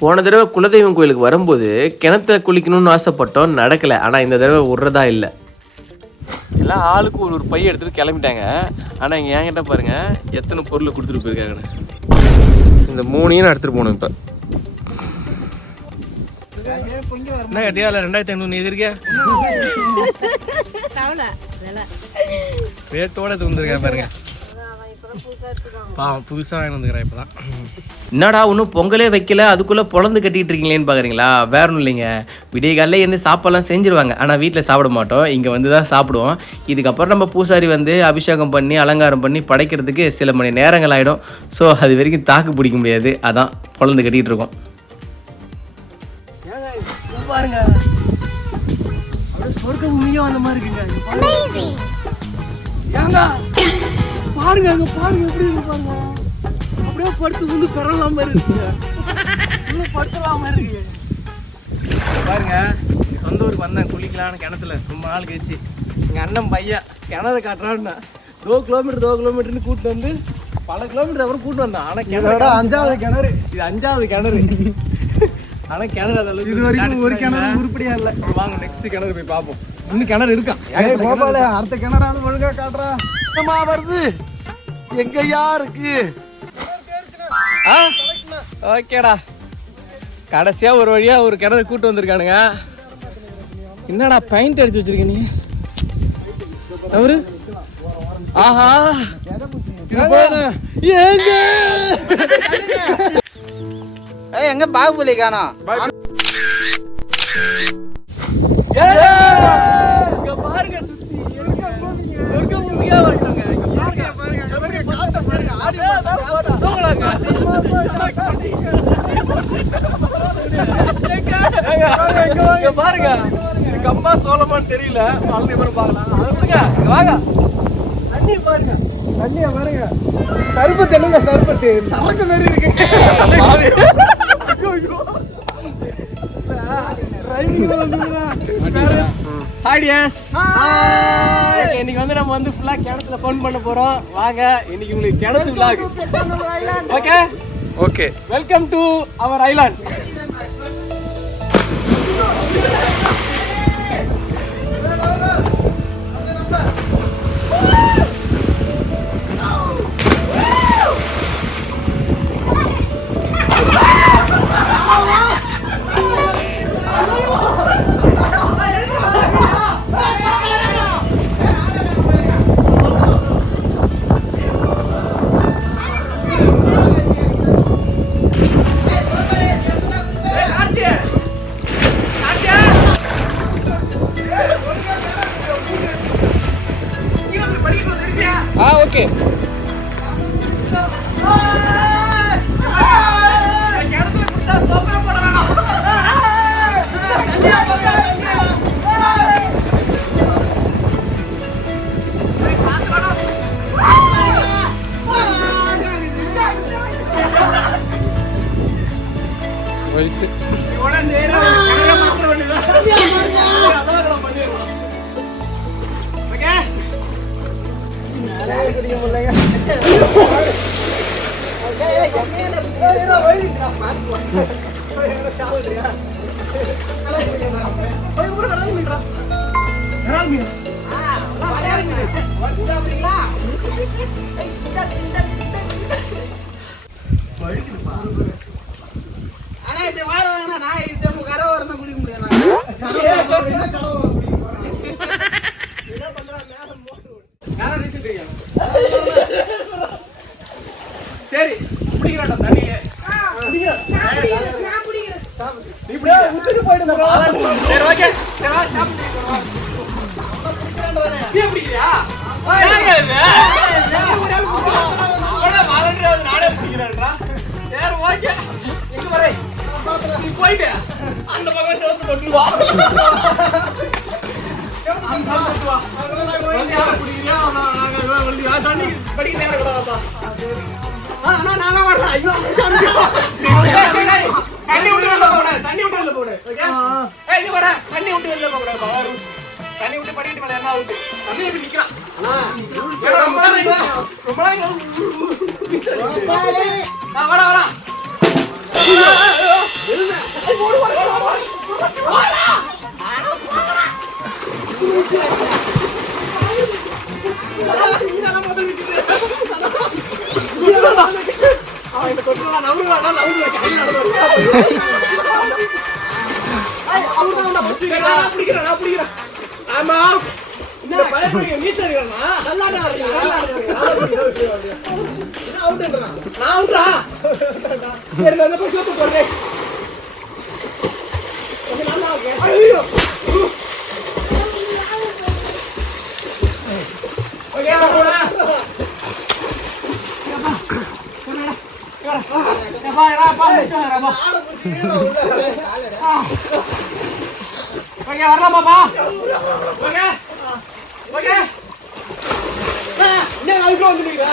போன தடவை குலதெய்வம் கோயிலுக்கு வரும்போது கிணத்துல குளிக்கணும்னு ஆசைப்பட்டோம், நடக்கலை. ஆனால் இந்த தடவை விட்றதா இல்லை. எல்லாம் ஆளுக்கு ஒரு பை எடுத்துகிட்டு கிளம்பிட்டாங்க. ஆனால் இங்கே என்கிட்ட பாருங்கள் எத்தனை பொருளை கொடுத்துட்டு போயிருக்காங்கன்னு. இந்த 3ஐயும் நான் எடுத்துகிட்டு போகணும். இப்போ என்ன கட்டியா இல்லை 2500 நீ எதிர்க்கியா ரேட்டோட தந்துருக்கேன் பாருங்க. புதுசாக வாங்கி வந்துக்கிறேன் இப்போ தான். என்னடா ஒன்றும் பொங்கலே வைக்கல, அதுக்குள்ளே பொழந்து கட்டிகிட்டு இருக்கீங்களேன்னு பார்க்குறீங்களா? வேற ஒன்றும் இல்லைங்க, விடிய காலையில் இருந்து சாப்பாடெல்லாம் செஞ்சுருவாங்க. ஆனால் வீட்டில் சாப்பிட மாட்டோம், இங்கே வந்து தான் சாப்பிடுவோம். இதுக்கப்புறம் நம்ம பூசாரி வந்து அபிஷேகம் பண்ணி அலங்காரம் பண்ணி படைக்கிறதுக்கு சில மணி நேரங்கள் ஆகிடும். ஸோ அது வரைக்கும் தாக்கு பிடிக்க முடியாது, அதான் பொழந்து கட்டிகிட்டு இருக்கோம். பாருங்க அப்படியே சொர்க்கம் முடியும் அந்த மாதிரி இருக்குங்க. ஏங்க பாருங்க அங்க பாருங்க எப்படி இருக்கு பாருங்க. அப்படியே படுத்து வந்து பெறலாம் மாதிரி இருக்குங்க, இன்னும் படுத்தலாம் மாதிரி இருக்கு பாருங்க. சொந்த ஊருக்கு வந்தேன் குளிக்கலான்னு கிணத்துல, ரொம்ப நாள் கழிச்சு. எங்கள் அண்ணன் பையன் கிணறு காட்டுறான்னா 2 கிலோமீட்டர்னு கூப்பிட்டு வந்து பல கிலோமீட்டர் அப்புறம் கூப்பிட்டு வந்தான். ஆனால் கிணறு 5வது கிணறு, இது 5வது கிணறு. ஆனால் கிணறு அதெல்லாம் இது வரைக்கும் ஒரு கிணறு உருப்படியா இல்லை. வாங்க நெக்ஸ்ட் கிணறு போய் பார்ப்போம். இன்னும் கிணறு இருக்கா? அடுத்த கிணறாலும் ஒழுங்கா காட்டுறா. வருது எங்கயா இருக்கு? ஓகேடா, கடைசியா ஒரு வழியா ஒரு கிணறு கூட்டு வந்திருக்கானுங்க. என்னடா பெயிண்ட் அடிச்சு வச்சிருக்க நீ? அவரு ஆஹா எங்க பாகுபலி காணோம். பாருங்க சுத்தி சொர்க்க பூமியா வருங்க. பாருங்க கம்பா சோளமான்னு தெரியல, பார்க்கலாம். அதை விடுங்க, வாங்க தண்ணி பாருங்க, தண்ணிய பாருங்க. சர்பத்து என்னங்க சர்பத்து சரக்கு மாதிரி இருக்கு. இன்னைக்கு வந்து நம்ம வந்து ஃபுல்லா கிணத்துல ஃபன் பண்ண போறோம். வாங்க இன்னைக்கு உங்களுக்கு கிணத்து vlog. Okay okay, welcome to our island. Okay சரி குடிக்கிறா தண்ணியே போயிட்டு அந்த பக்கம் சேர்த்து கொண்டுவா. தண்ணி விட்டு வெளில போட, தண்ணி விட்டு வெளில போடு. இங்க வர தண்ணி விட்டு வெளில போட. தண்ணி விட்டு படிக்கிட்டு மேல என்ன ஆகுது? தண்ணி எப்படி நிக்கலாம்? ரொம்ப நான் பிடிக்கிறேன். ஆமா இந்த பையன் நீச்சல் அடிக்கிறானா? நல்லா நான் அவுட்டா? சரி அந்த பக்கம் சோத்து போடுறேன். ஐயோ ஓகே போடா. ஓகே வரலாமாப்பா? ஓகே ஓகே என்ன அதுக்குள்ள வந்துட்டீங்களா?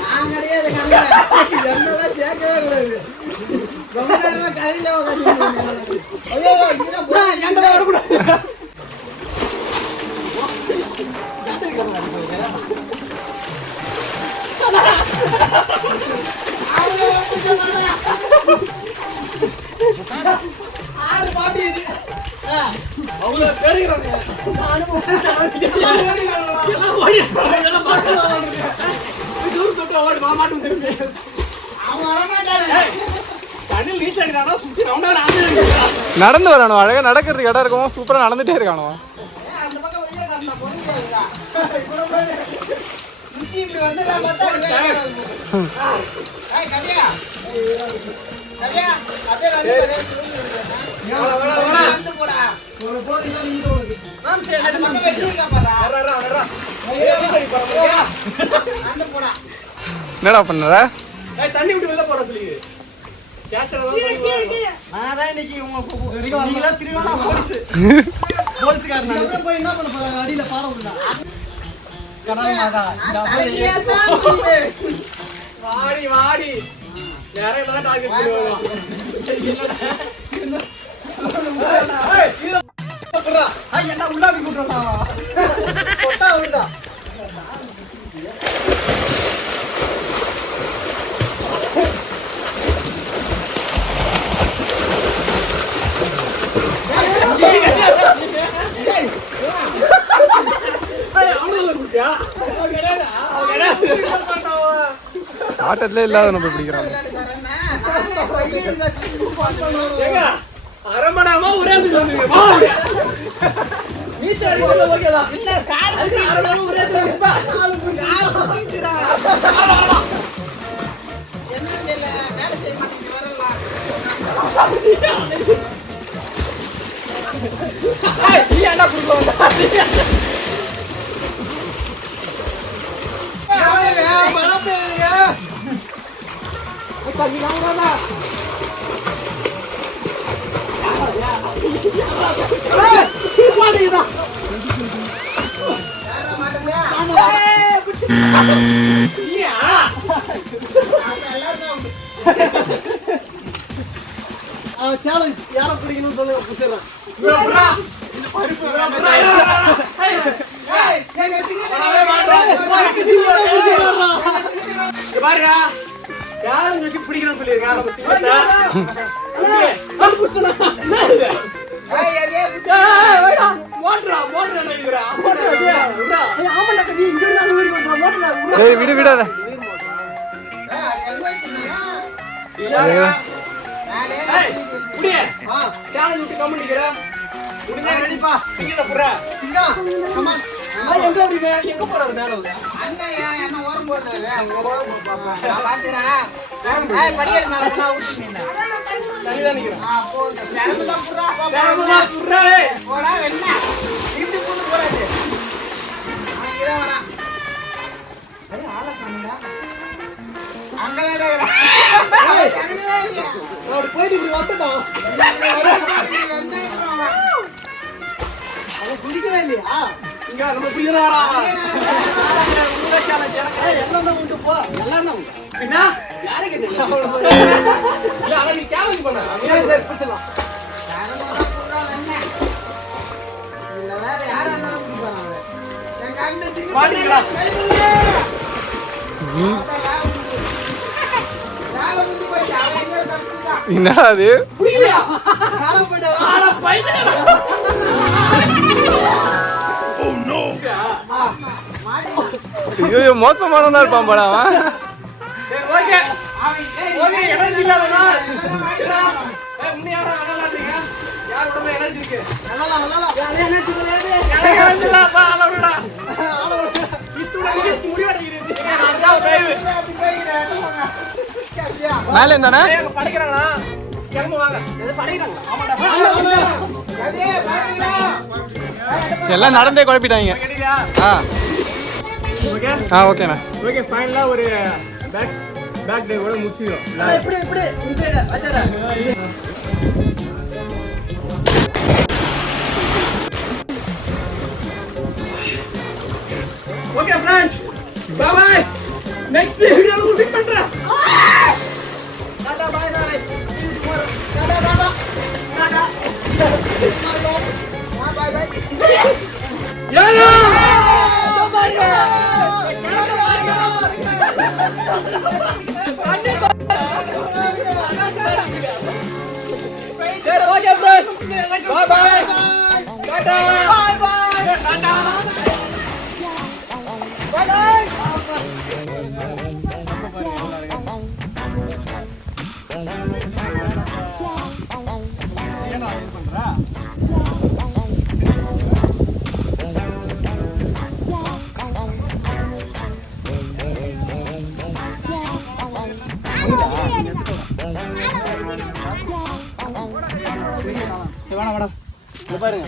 நான் கிடையாது என்னதான் கேட்கவே கூடாது. ரொம்ப நேரமா கடையில வரக்கூடாது. ஆறு பாட்டி இது அவ்வளோ பெருகிறாங்க. நடந்து வரானோ அழகா நடக்கிறதுக்கு இடம் இருக்கும். சூப்பரா நடந்துட்டே இருக்கானோ. என்னடா பண்ற? தண்ணி விட்டு வெளில போட சொல்லி வாடி வாடி நிறைய என்ன உள்ளாடி கூட்டுறா ஆட்டத்திலே இல்லாத நம்ம பிடிக்கிறாங்க. அரமணாமா ஒரே சேலஞ்ச் யாரை பிடிக்கணும்னு சொல்லுங்க புடிச்சிடறேன். பாருங்க சேலஞ்ச் வச்சு பிடிக்கணும்னு சொல்லியிருக்கேன். ஏய் விடு விடாத. எங்க போறாரு மேல போயிட்டு குடிக்கவே இல்லையா? இங்க நம்ம குடிக்கிறாரா? எல்லாம் தான் உண்டு போ. எல்லாம் தான் உண்டு. என்ன யாரை கேட்டீங்க? இல்ல அத நீ சேலஞ்ச் பண்ணு. சரி புடிச்சலாம். இல்ல வேற யாரா இருந்தாலும் குடிப்பாங்க. என் கண்ணு சிங்க பாடிடா. என்னடா அது? புரியலையா? காலம் போய்டா. ஆள பைதடா. ஐயோ மோசமானவனா இருப்பான் போடா அவன். சரி ஓகே ஓகே ஓகே எனர்ஜி இல்லாதடா உண்மையான விளையாடுறீங்க யார் கூட எனர்ஜி இருக்கு விளாடலாம் எனர்ஜி இல்லப்பா ஆளோடா இத்துட நிகழ்ச்சி முடிவடைகிறது நான் டைம் மேல என்னண்ணா படிக்கிறாங்களா கிளம்பு வாங்க படிக்கிறாங்க ஆமாடா எல்லாம் நடந்தே குழப்பிட்டாங்க. கேட்டியா ஆ ஓகே ஓகேண்ணா. ஓகே ஃபைனலா ஒரு பேக் டே கூட முடிச்சிரோம் இப்படி இந்த அஜரா okay friends bye bye next வீடியோல மீட் பண்றேன் டாடா பை பை டாடா யா Okay, friends. Bye bye. Tata. Bye bye. Tata. Bye bye. வாடா பாருங்க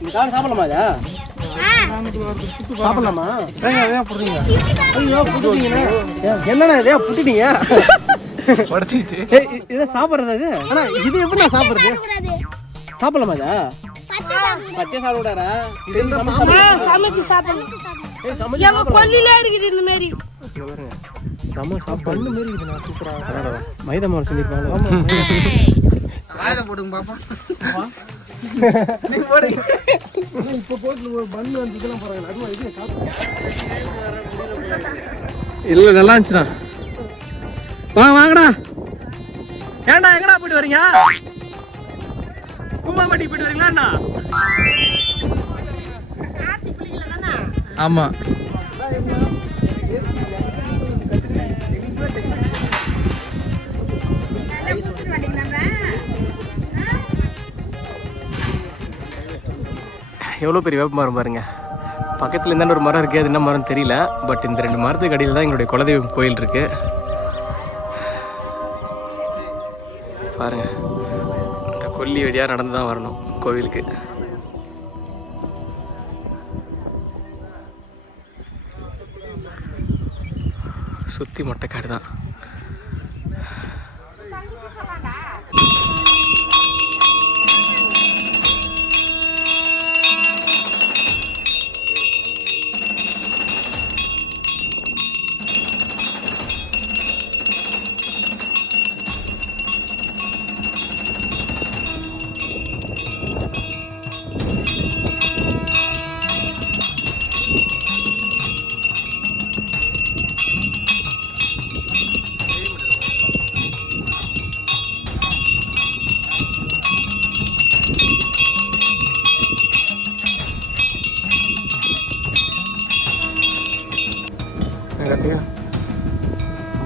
இந்த கார் சாப்பிடலாமா இதா சாப்பிடலாமா ஏன் புடுறீங்க ஐயோ புடுறீங்க என்னண்ணா இதே புட்டுட்டீங்க உடச்சிக்கிச்சு. இதை சாப்பிட்றது அது ஆனா இது எப்படி நான் சாப்பிட்றது சாப்பிடலாமா இதா பச்சை சாப்பிடாரா சமைச்சு சாப்பிடணும் எங்க கொல்லில இருக்குது இந்த மாதிரி சம சாப்பாடு மாரி இருக்குண்ணா சூப்பரா மைதா மாவு செஞ்சிருப்பாங்க வாயில போடுங்க பாப்பா இப்போ போட்டு ஒரு பண்ணு வந்து இதெல்லாம் போறாங்க அதுவும் இது இல்ல நல்லா இருந்துச்சுடா வாங்கடா ஏன்டா எங்கடா போயிட்டு வரீங்க கும்பாம்பட்டி போயிட்டு வரீங்களா அண்ணா ஆமா எவ்வளோ பெரிய வேப்ப மரம் பாருங்க. பக்கத்தில் இருந்தாலும் ஒரு மரம் இருக்குது, அது என்ன மரம் தெரியல. பட் இந்த 2 மரத்துக்கு அடியில் தான் எங்களுடைய குலதெய்வம் கோயில் இருக்கு பாருங்க. இந்த கொல்லி வழியாக நடந்து தான் வரணும் கோவிலுக்கு. சுற்றி மொட்டைக்காடு தான்.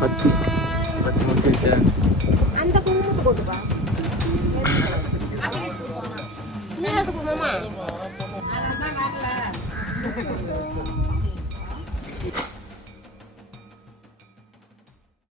பத்தி முடிச்சிருச்சா அந்த குங்குமத்தை போட்டுப்பா என்ன குங்குமமா அதான் வரல